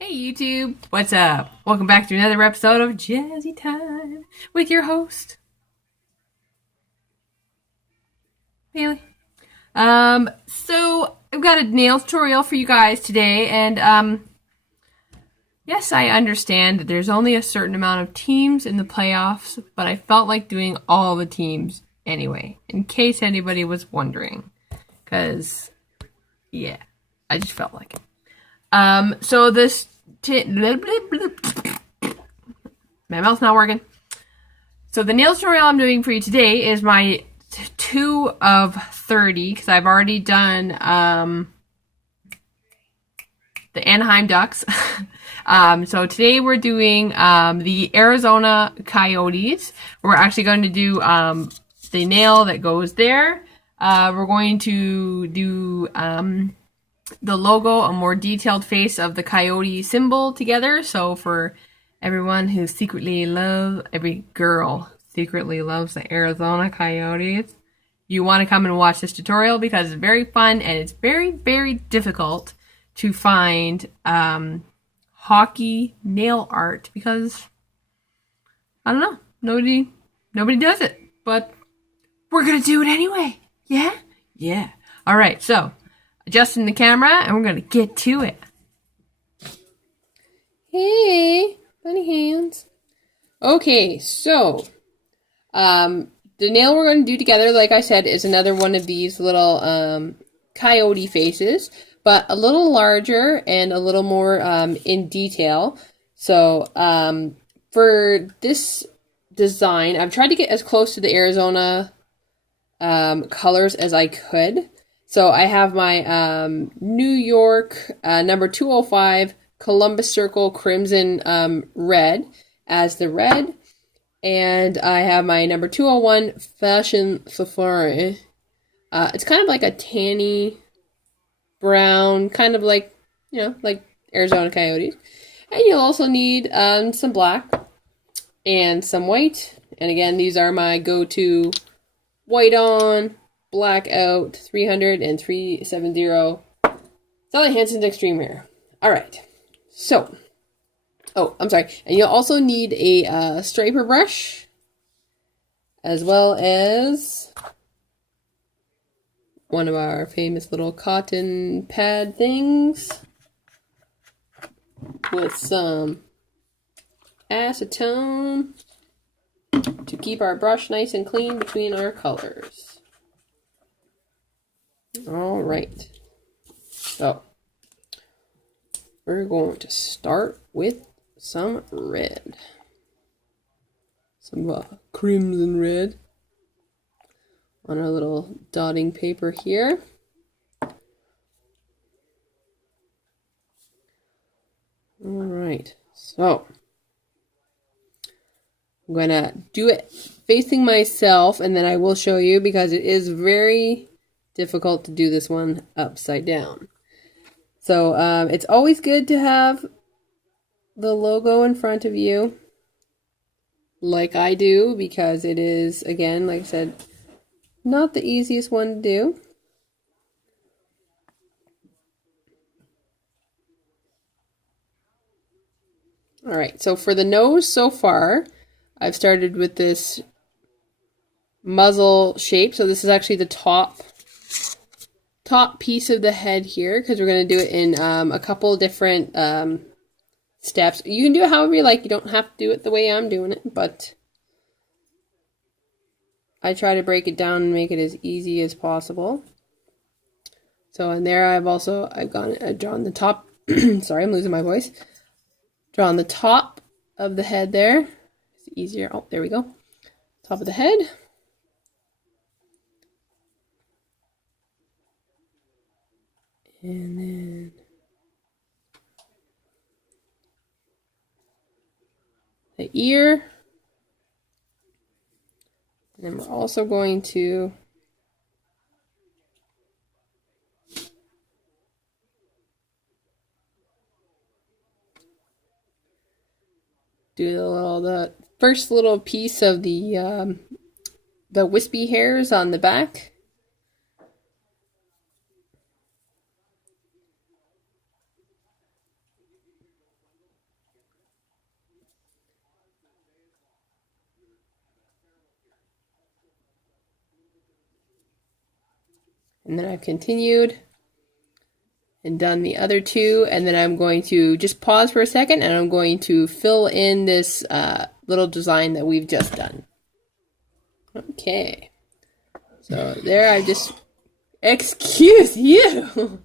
Hey YouTube, what's up? Welcome back to another episode of Jazzy Time with your host, Bailey. So I've got a nail tutorial for you guys today, and yes, I understand that there's only a certain amount of teams in the playoffs, but I felt like doing all the teams anyway, in case anybody was wondering, because yeah, I just felt like it. So this my mouth's not working. So the nail tutorial I'm doing for you today is my 2 of 30, because I've already done the Anaheim Ducks. So today we're doing the Arizona Coyotes. We're actually going to do the nail that goes there. We're going to do the logo, a more detailed face of the coyote symbol together. So for everyone who every girl secretly loves the Arizona Coyotes, you want to come and watch this tutorial because it's very fun and it's very, very difficult to find hockey nail art because, I don't know, nobody does it, but we're going to do it anyway. Yeah? Yeah. All right, so adjusting the camera, and we're gonna get to it. Hey, bunny hands. Okay, so the nail we're gonna do together, like I said, is another one of these little coyote faces, but a little larger and a little more in detail. So for this design, I've tried to get as close to the Arizona colors as I could. So I have my New York number 205 Columbus Circle Crimson red as the red. And I have my number 201 Fashion Safari. It's kind of like a tanny brown, kind of like, like Arizona Coyotes. And you'll also need some black and some white. And again, these are my go-to white on, black out, 300 and 370. Sally Hansen's Extreme Rare. Alright, so, I'm sorry. And you'll also need a striper brush, as well as one of our famous little cotton pad things with some acetone to keep our brush nice and clean between our colors. All right, so we're going to start with some red, some crimson red on our little dotting paper here. All right, so I'm gonna do it facing myself, and then I will show you because it is very difficult to do this one upside down. So it's always good to have the logo in front of you, like I do, because it is, again, like I said, not the easiest one to do. Alright, so for the nose so far, I've started with this muzzle shape. So this is actually the top piece of the head here, because we're going to do it in a couple different steps. You can do it however you like. You don't have to do it the way I'm doing it, but I try to break it down and make it as easy as possible. So in there I've drawn the top, sorry, I'm losing my voice. Drawn the top of the head there. It's easier. Oh, there we go. Top of the head. And then the ear. And then we're also going to do the first little piece of the wispy hairs on the back. And then I've continued and done the other two, and then I'm going to just pause for a second and I'm going to fill in this little design that we've just done. Okay, so there I just, excuse you.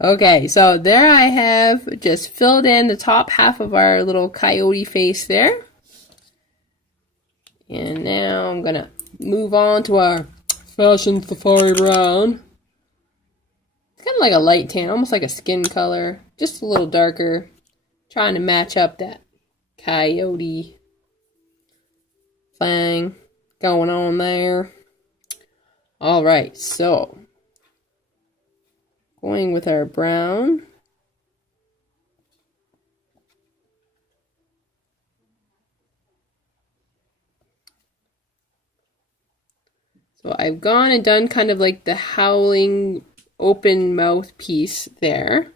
Okay, so there I have just filled in the top half of our little coyote face there. And now I'm gonna move on to our Fashion Safari brown. It's kind of like a light tan, almost like a skin color, just a little darker, trying to match up that coyote thing going on there. Alright, so going with our brown. So I've gone and done kind of like the howling open mouth piece there.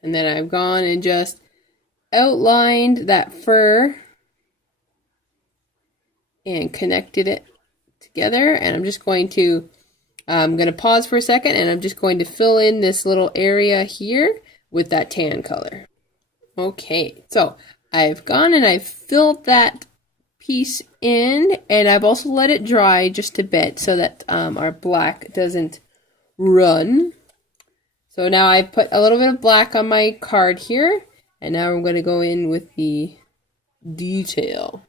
And then I've gone and just outlined that fur and connected it together. And I'm going to pause for a second and I'm just going to fill in this little area here with that tan color. Okay, so I've gone and I've filled that piece in, and I've also let it dry just a bit so that our black doesn't run. So now I've put a little bit of black on my card here, and now I'm going to go in with the detail.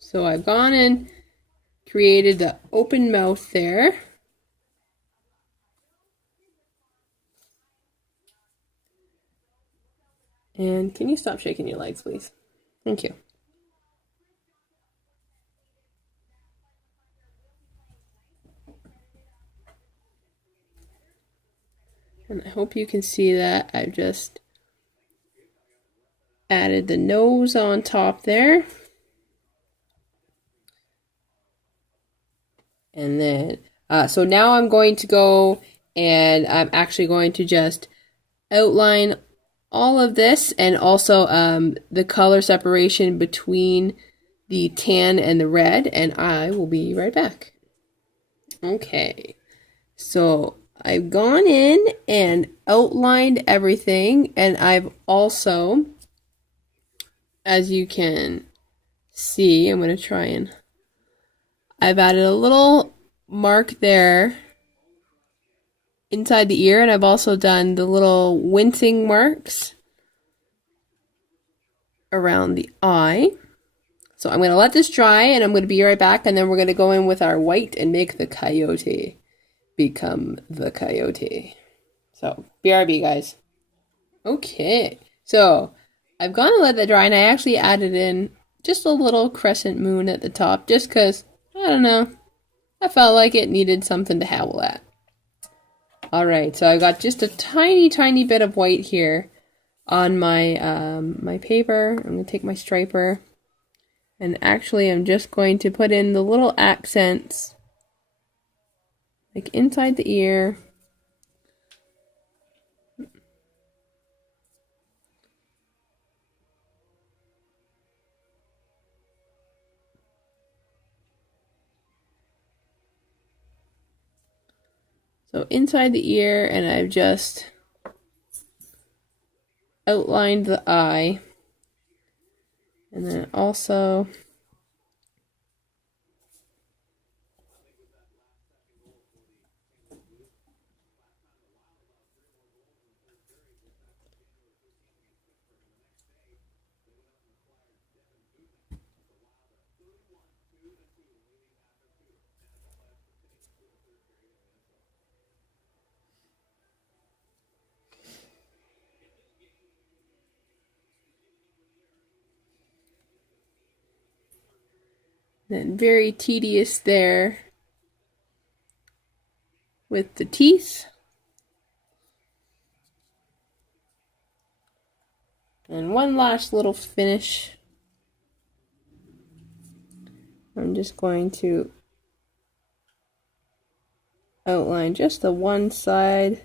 So I've gone and created the open mouth there. And can you stop shaking your legs, please? Thank you. And I hope you can see that I've just added the nose on top there. And then, so now I'm going to go and I'm actually going to just outline all of this and also the color separation between the tan and the red, and I will be right back. Okay, so I've gone in and outlined everything, and I've also, as you can see, I'm going to try and I've added a little mark there inside the ear, and I've also done the little wincing marks around the eye. So I'm going to let this dry, and I'm going to be right back, and then we're going to go in with our white and make the coyote become the coyote. So, BRB, guys. Okay, so I've gone and let that dry, and I actually added in just a little crescent moon at the top, just because, I don't know, I felt like it needed something to howl at. Alright, so I've got just a tiny, tiny bit of white here on my my paper. I'm going to take my striper, and actually I'm just going to put in the little accents, like inside the ear. So inside the ear, and I've just outlined the eye. And then also then very tedious there with the teeth. And one last little finish. I'm just going to outline just the one side.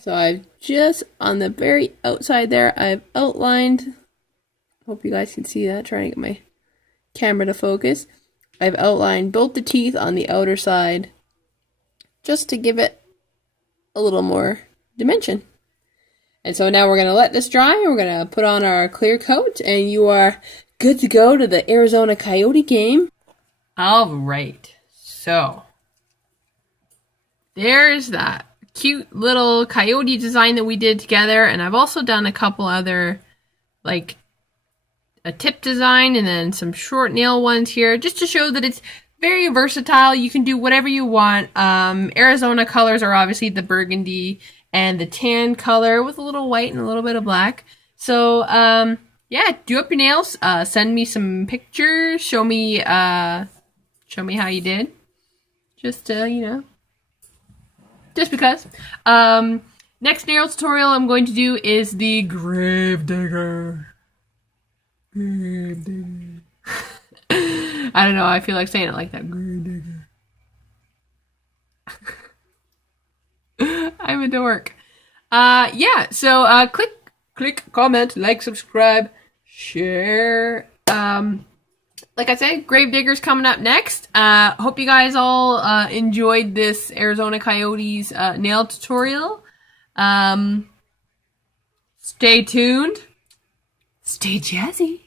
So I've just, on the very outside there, I've outlined, hope you guys can see that, trying to get my camera to focus. I've outlined both the teeth on the outer side, just to give it a little more dimension. And so now we're going to let this dry, we're going to put on our clear coat, and you are good to go to the Arizona Coyote game. Alright, so there's that cute little coyote design that we did together, and I've also done a couple other, like a tip design and then some short nail ones here, just to show that it's very versatile. You can do whatever you want. Arizona colors are obviously the burgundy and the tan color with a little white and a little bit of black. So yeah, do up your nails, send me some pictures, show me how you did, just you know, just because. Next nail tutorial I'm going to do is the grave digger. Grave digger. I don't know, I feel like saying it like that. Grave digger. I'm a dork. Yeah, so click, comment, like, subscribe, share. Like I said, Gravedigger's coming up next. Hope you guys all enjoyed this Arizona Coyotes nail tutorial. Stay tuned. Stay jazzy.